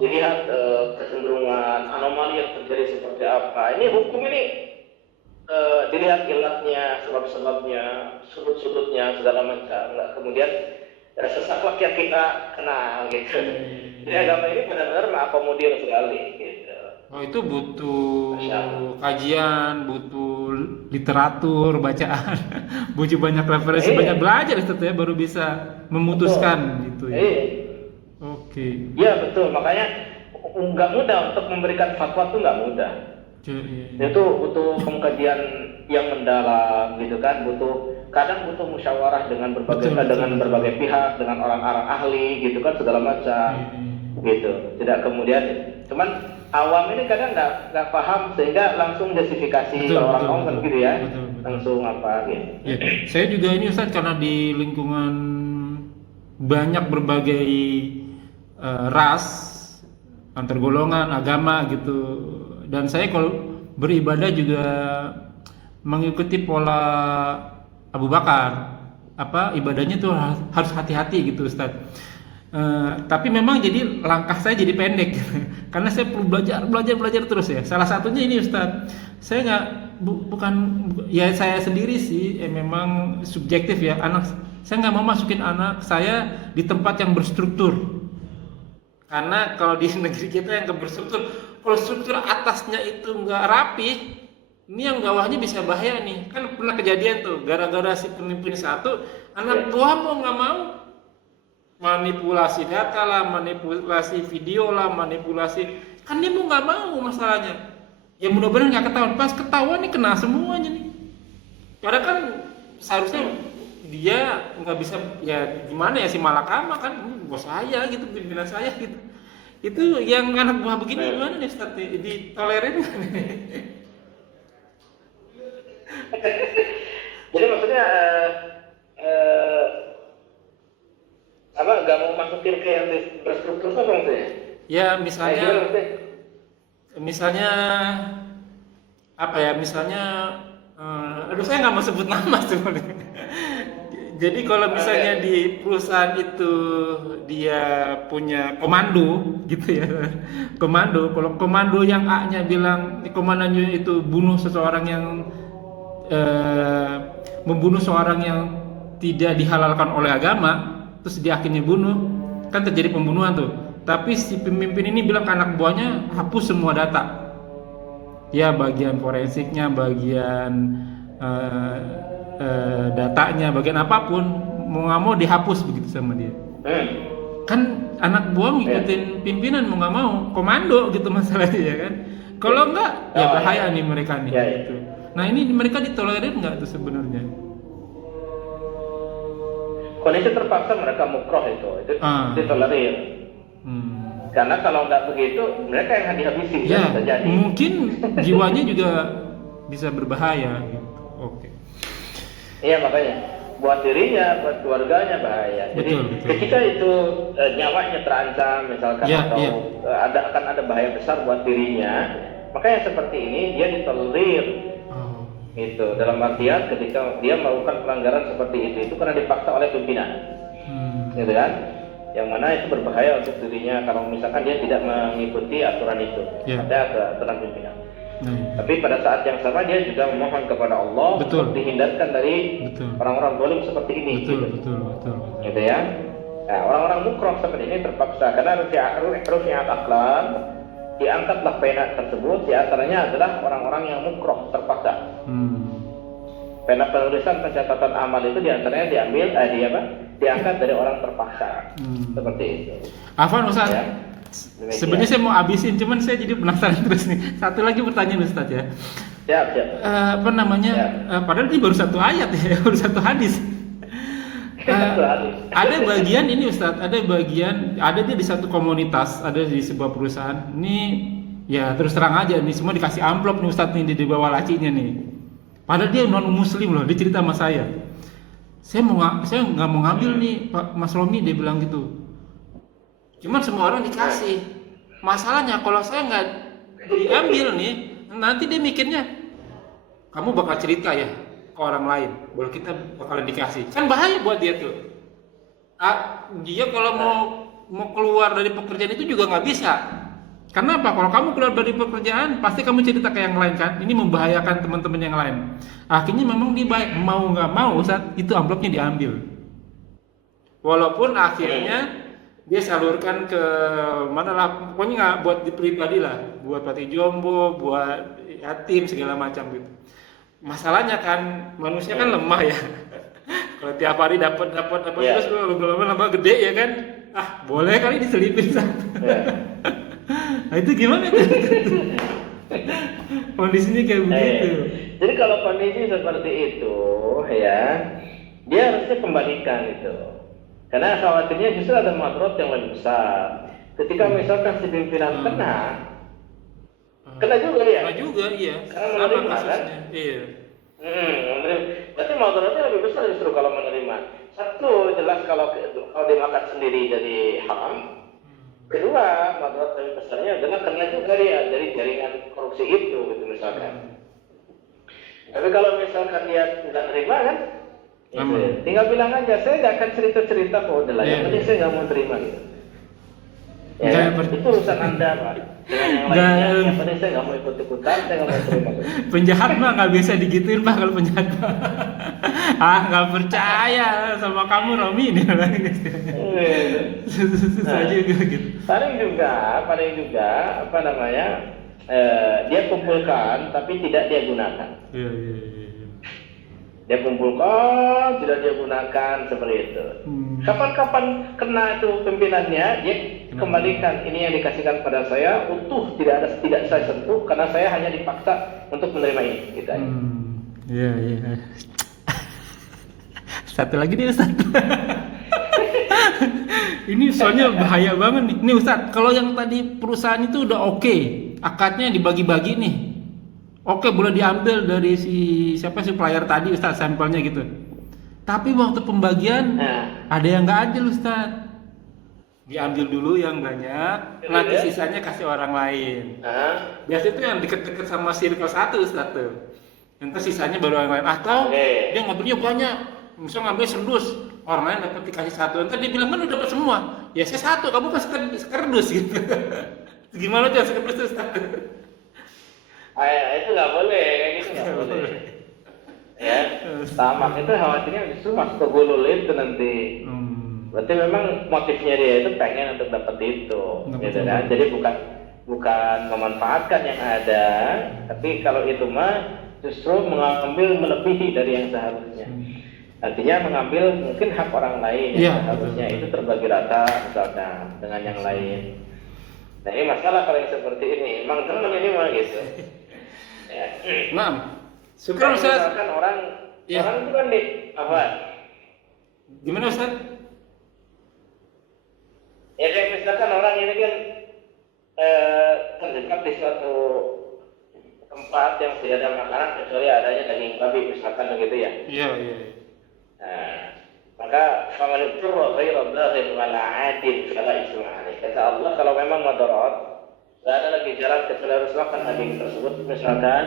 dilihat kecenderungan anomali yang terjadi seperti apa. Ini hukum ini dilihat ilatnya, sebab-sebabnya, sudut-sudutnya, segala macam. Nggak kemudian sesaklek yang kita kenal gitu. Jadi agama ini benar-benar mengakomodir sekali gitu. Oh, itu butuh kajian, butuh literatur, bacaan, butuh banyak referensi, banyak belajar Ustaz ya, baru bisa memutuskan gitu ya. Oke. Iya betul, makanya nggak mudah untuk memberikan fatwa itu nggak mudah. Itu butuh pengkajian yang mendalam gitu kan, kadang butuh musyawarah dengan berbagai pihak, dengan orang-orang ahli gitu kan, segala macam gitu. Tidak kemudian cuman awam ini kadang nggak paham sehingga langsung justifikasi orang awam gitu ya, langsung apa gitu. Ya, saya juga ini Ustaz karena di lingkungan banyak berbagai ras, antar golongan, agama gitu, dan saya kalau beribadah juga mengikuti pola Abu Bakar, ibadahnya tuh harus hati-hati gitu Ustaz. Tapi memang jadi langkah saya jadi pendek karena saya perlu belajar terus ya. Salah satunya ini Ustaz, saya saya sendiri sih memang subjektif ya, saya nggak mau masukin anak saya di tempat yang berstruktur, karena kalau di negeri kita yang berstruktur, kalau struktur atasnya itu nggak rapi, ini yang bawahnya bisa bahaya nih. Kan pernah kejadian tuh, gara-gara si pemimpin satu, anak buah mau nggak mau manipulasi data lah, manipulasi video lah, kan dia mau nggak mau masalahnya. Ya mudah-mudahan nggak ketahuan. Pas ketahuan nih kena semuanya nih. Karena kan seharusnya dia nggak bisa, ya gimana ya, si malakama kan bos saya gitu, pimpinan saya gitu. Itu yang anak buah begini gimana nih Ustaz, ditolerin kan? Jadi maksudnya nggak mau masukin ke yang berstruktur apa maksudnya? Ya misalnya apa ya, saya nggak mau sebut nama sebenarnya. Jadi kalau misalnya di perusahaan itu dia punya komando gitu ya, kalau komando yang A-nya bilang komandannya itu bunuh seseorang yang membunuh seorang yang tidak dihalalkan oleh agama, terus dia akhirnya bunuh, kan terjadi pembunuhan tuh. Tapi si pemimpin ini bilang ke anak buahnya hapus semua data, ya bagian forensiknya, bagian datanya, bagian apapun, mau nggak mau dihapus begitu sama dia. Kan anak buah ngikutin pimpinan, mau nggak mau komando gitu masalahnya ya kan. Kalau enggak ya bahaya nih mereka nih. Gitu. Nah ini mereka ditolerir nggak tuh sebenarnya? Kondisi terpaksa mereka mukroh itu ditolerir. Karena kalau nggak begitu mereka yang dihabisi. Ya, mungkin jiwanya juga bisa berbahaya gitu. Oke. Iya makanya buat dirinya, buat keluarganya bahaya. Jadi ketika itu nyawanya terancam misalkan akan ada bahaya besar buat dirinya, maka yang seperti ini dia ditolerir. Itu dalam artian ketika dia melakukan pelanggaran seperti itu karena dipaksa oleh pimpinan, gitu kan? Yang mana itu berbahaya untuk dirinya kalau misalkan dia tidak mengikuti aturan itu, ada aturan pimpinan. Tapi pada saat yang sama dia juga memohon kepada Allah untuk dihindarkan dari orang-orang zalim seperti ini. Betul. Gitu ya. Nah, orang-orang mukroh seperti ini terpaksa karena rufi'at aqlam, diangkatlah pena tersebut. Di antaranya adalah orang-orang yang mukroh, terpaksa. Pena penulisan pencatatan amal itu di antaranya diangkat dari orang terpaksa. Seperti itu. Afwan Ustaz. Ya. Sebenarnya saya mau habisin, cuman saya jadi penasaran terus nih. Satu lagi pertanyaan Ustaz ya. Siap. Apa namanya? Padahal ini baru satu ayat ya, baru satu hadis. Ada bagian ini Ustadz, ada dia di satu komunitas, ada di sebuah perusahaan. Ini ya terus terang aja nih, semua dikasih amplop nih Ustadz nih di bawah lacinya nih. Padahal dia non muslim loh, dia cerita sama saya. Saya nggak mau ngambil nih Pak Mas Romi, dia bilang gitu. Cuman semua orang dikasih. Masalahnya kalau saya nggak diambil nih, nanti dia mikirnya kamu bakal cerita ya ke orang lain, bahwa kita bakalan dikasih, kan bahaya buat dia tuh. Dia kalau mau keluar dari pekerjaan itu juga nggak bisa. Kenapa? Kalau kamu keluar dari pekerjaan, pasti kamu cerita ke yang lain kan. Ini membahayakan teman-teman yang lain. Akhirnya memang dia baik, mau nggak mau saat itu amplopnya diambil. Walaupun akhirnya dia salurkan ke mana lah, pokoknya nggak buat di pribadi lah, buat panti jombo, buat yatim segala macam gitu. Masalahnya kan manusia kan lemah ya. Kalau tiap hari dapat terus lama-lama gede ya kan. Boleh kali diselipin satu. Nah itu gimana tuh? Kondisinya kayak begitu. Jadi kalau kondisi seperti itu ya, dia harusnya kembalikan itu. Karena khawatirnya justru ada madharat yang lebih besar. Ketika misalkan si pimpinan kena juga dia. Kena juga, iya. Karena menerima kan? Iya. Berarti madharatnya lebih besar justru kalau menerima. Satu, jelas kalau dimakan sendiri jadi haram. Kedua, madharat lebih besarnya adalah kena juga dia dari jaringan korupsi itu, gitu misalkan. Tapi kalau misalkan dia tidak terima kan, tinggal bilang aja, saya nggak akan cerita-cerita kok, udah lah. Yang penting saya nggak mau terima gitu. Ya, itu urusan Anda, Pak. Dengan yang lainnya, yang penting saya nggak mau ikut-ikutan, saya nggak mau terima. Penjahat mah nggak bisa digituin Pak kalau penjahat. Nggak percaya sama kamu Romi ini lagi. Susah juga gitu. Paling juga apa namanya? Dia kumpulkan tapi tidak dia gunakan. Iya. Dia kumpulkan, tidak dia gunakan, seperti itu. Kapan-kapan kena itu pimpinannya, dia kembalikan. Ini yang dikasihkan pada saya utuh, tidak saya sentuh karena saya hanya dipaksa untuk menerima ini. Gitu aja. Iya. Satu lagi nih Ustaz. Ini soalnya bahaya banget nih. Nih Ustaz, kalau yang tadi perusahaan itu udah oke, akadnya dibagi-bagi nih. Oke, boleh diambil dari siapa supplier tadi Ustaz, sampelnya gitu. Tapi waktu pembagian ada yang nggak adil Ustaz. Diambil dulu yang banyak, nanti sisanya kasih orang lain. Biasanya itu yang deket-deket sama circle 1 Ustaz tuh. Nanti sisanya baru orang lain. Atau dia ngambilnya banyak, misalnya ngambil sendus, orang lain dapat dikasih 1. Nanti dia bilang kan udah dapat semua. Ya saya 1, kamu pas sekerdus gitu. Gimana tuh sekerdus Ustaz? Itu nggak boleh, kayak gitu nggak boleh. Ya, tamak itu khawatirnya justru masuk ke gulul itu nanti. Berarti memang motifnya dia itu pengen untuk dapat itu, gitu kan? Jadi bukan memanfaatkan yang ada, tapi kalau itu mah justru mengambil melebihi dari yang seharusnya. Artinya mengambil mungkin hak orang lain yang seharusnya itu terbagi rata misalnya dengan yang lain. Nah ini masalah kalau yang seperti ini, emang teman ini mah gitu. Ya. Syukur Ustaz. Misalkan orang itu kan Gimana Ustaz? Ya kayak misalkan orang ini kan terdekat di suatu tempat yang tidak ada makanan kecuali adanya daging babi misalkan begitu ya. Iya. Maka faman ittara ghayra baghin wala 'adin fala itsma 'alaih. Kata Allah kalau memang madarat, enggak ada lagi jalan kecuali harus makan daging tersebut misalkan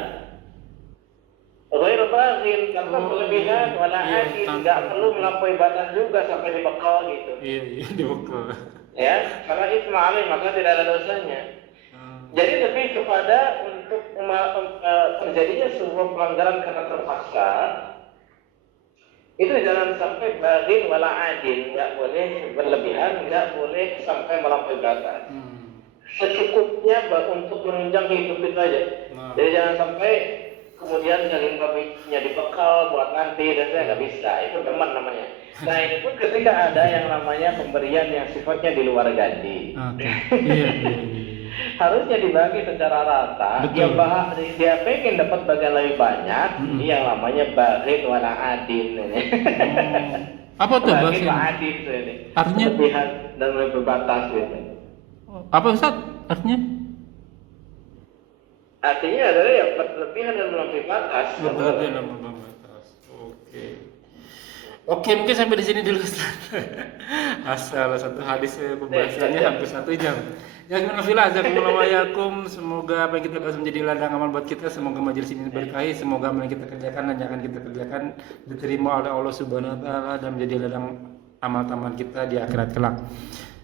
ghayra baghin, tanpa berlebihan wala 'adin, enggak perlu melampaui batas juga sampai dibekal gitu. Iya, dibekal. Ya, fala itsma 'alaih, maka tidak ada dosanya. Jadi lebih kepada untuk terjadinya sebuah pelanggaran karena terpaksa. Itu jangan sampai baghin wala adin, nggak boleh berlebihan, nggak boleh sampai melampaui batas. Secukupnya hidupnya untuk menunjang hidup itu aja. Nah. Jadi jangan sampai kemudian jalin babinya dibekal buat nanti dan saya nggak bisa. Itu teman namanya. Nah itu pun ketika ada yang namanya pemberian yang sifatnya di luar gaji. Oke. Iya. Harusnya dibagi secara rata. Betul. Dia pengen dapat bagian lebih banyak. Ini yang namanya baghin wala adin ini. Apa tuh Baghin bahasa? wala adin tuh ini. Artinya? Kelebihan dan lebih batas gitu. Apa Ustaz? Artinya? Artinya adalah yang berlebihan dan melampaui batas. Berlebihan dan melampaui batas. Oke. Oke, mungkin sampai di sini dulu Ustaz. Asal satu hadis pembahasannya hampir 1 jam. Ya gimana jazakumullahu, semoga apa yang kita bahas menjadi ladang amal buat kita, semoga majelis ini diberkahi, semoga apa yang kita kerjakan dan yang akan kita kerjakan diterima oleh Allah Subhanahu wa taala dan menjadi ladang amal-amal kita di akhirat kelak.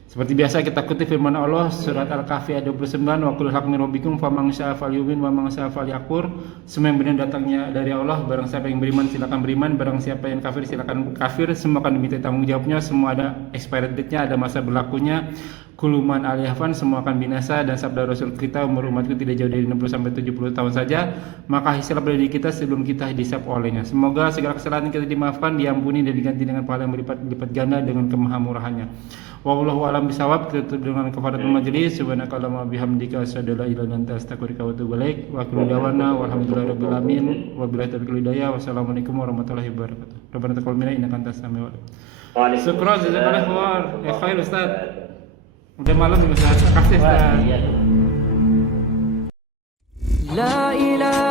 Seperti biasa kita kutip firman Allah surat Al-Kahfi ayat 29, wa qul haq min rabbikum faman syaa'a falyu'min wa man syaa'a falyakfur. Semua yang benar datangnya dari Allah, barang siapa yang beriman silakan beriman, barang siapa yang kafir silakan kafir. Semua akan diminta tanggung jawabnya, semua ada expired date-nya, ada masa berlakunya. Kuluman aliyafan, semua akan binasa, dan sabda Rasul kita umur umatku tidak jauh dari 60 sampai 70 tahun saja, maka hisab pada diri kita sebelum kita dihisab olehnya. Semoga segala kesalahan kita dimaafkan, diampuni dan diganti dengan pahala yang berlipat ganda dengan kemahamurahannya. Wallahu a'lam bishawab. Kita tutup dengan kafaratul majelis. Subhanakallahumma bihamdika asyhadu an la ilaha illa anta astaghfiruka wa atubu ilaik. Wa akhiru da'wana walhamdulillahirabbil alamin. Wabillahi taufiq wal hidayah. Wassalamualaikum warahmatullahi wabarakatuh. Rabbana taqabbal minna innaka antas samiul alim. Syukran jazakallahu khair Ustaz. Udah malam nih Ustaz. Makasih Ustaz. La ilaha